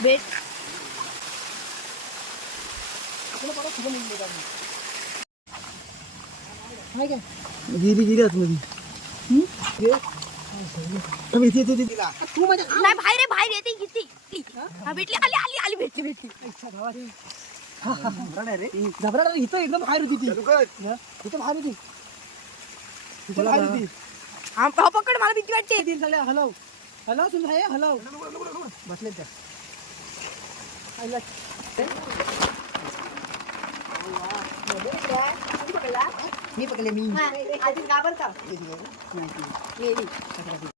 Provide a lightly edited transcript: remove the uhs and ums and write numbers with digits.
बेट गेली आतमध्ये. तू माझ्या नाही बाहेर येते किती भेटली आली आली आली भेटली घबराट इथं एकदम बाहेर होती ती. इथं बाहेर होती. इथं बाहेर होती. पकड मला भीती वाटते. हलव हलव सुन आहे हलव बसले त्या मी पकडले मी आधी घाबरता